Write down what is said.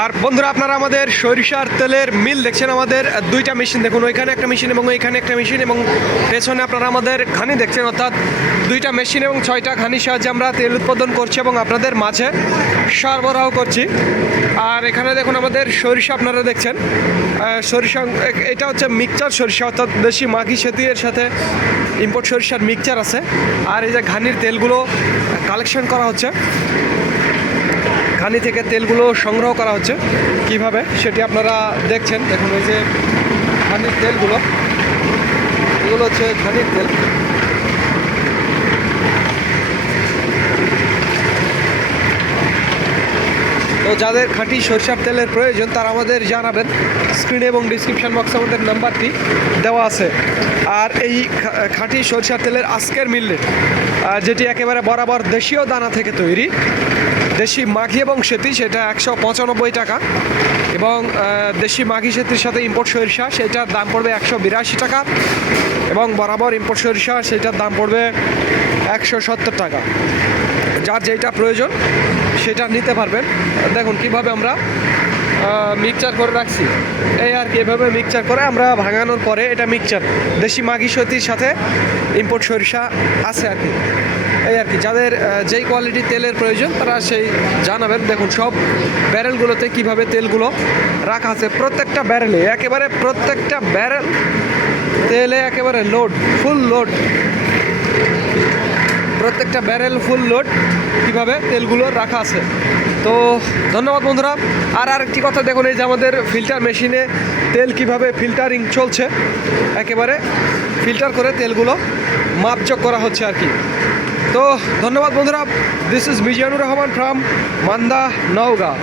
আর বন্ধুরা আপনারা আমাদের সরিষার তেলের মিল দেখছেন। আমাদের দুইটা মেশিন দেখুন, ওইখানে একটা মেশিন এবং ওইখানে একটা মেশিন, এবং পেছনে আপনারা আমাদের ঘানি দেখছেন, অর্থাৎ দুইটা মেশিন এবং 6টা ঘানির সাহায্যে আমরা তেল উৎপাদন করছি এবং আপনাদের মাঝে সরবরাহ করছি। আর এখানে দেখুন আমাদের সরিষা আপনারা দেখছেন, সরিষা এটা হচ্ছে মিক্সচার সরিষা, অর্থাৎ দেশি মাঘি সেতির সাথে ইম্পোর্ট সরিষার মিক্সচার আছে। আর এই যে ঘানির তেলগুলো কালেকশন করা হচ্ছে, ঘানি থেকে তেলগুলো সংগ্রহ করা হচ্ছে কিভাবে সেটি আপনারা দেখছেন। দেখুন এই যে ঘানির তেলগুলো, এগুলো হচ্ছে ঘানির তেল। তো যাদের খাঁটি সরিষার তেলের প্রয়োজন তারা আমাদের জানাবেন, স্ক্রিনে এবং ডিসক্রিপশন বক্সে আমাদের নাম্বারটি দেওয়া আছে। আর এই খাঁটি সরিষার তেলের আজকের মিলে যেটি একেবারে বরাবর দেশীয় দানা থেকে তৈরি, দেশি মাঘি এবং সেতি, সেটা 195 টাকা, এবং দেশি মাঘি সেতির সাথে ইম্পোর্ট সরিষা সেটার দাম পড়বে 182 টাকা, এবং বরাবর ইম্পোর্ট সরিষা সেটার দাম পড়বে 170 টাকা। যার যেটা প্রয়োজন সেটা নিতে পারবেন। দেখুন কিভাবে আমরা মিক্সচার করে রাখছি, এই আর কি, এভাবে মিক্সচার করে আমরা ভাঙানোর পরে এটা মিক্সচার দেশি মাঘি সতির সাথে ইম্পোর্ট সরিষা আছে আর কি, এই আর কি। যাদের যেই কোয়ালিটির তেলের প্রয়োজন তারা সেই জানাবেন। দেখুন সব ব্যারেলগুলোতে কিভাবে তেলগুলো রাখা আছে, প্রত্যেকটা ব্যারেলে একেবারে প্রত্যেকটা ব্যারেল তেলে একেবারে লোড, ফুল লোড, প্রত্যেকটা ব্যারেল ফুল লোড কীভাবে তেলগুলো রাখা আছে। তো ধন্যবাদ বন্ধুরা। আর আরেকটি কথা দেখুন, এই যে আমাদের ফিল্টার মেশিনে তেল কিভাবে ফিল্টারিং চলছে, একেবারে ফিল্টার করে তেলগুলো মাপযোগ করা হচ্ছে আর কি। তো ধন্যবাদ বন্ধুরা। This is Mizanur Rahman from Manda, Naogaon.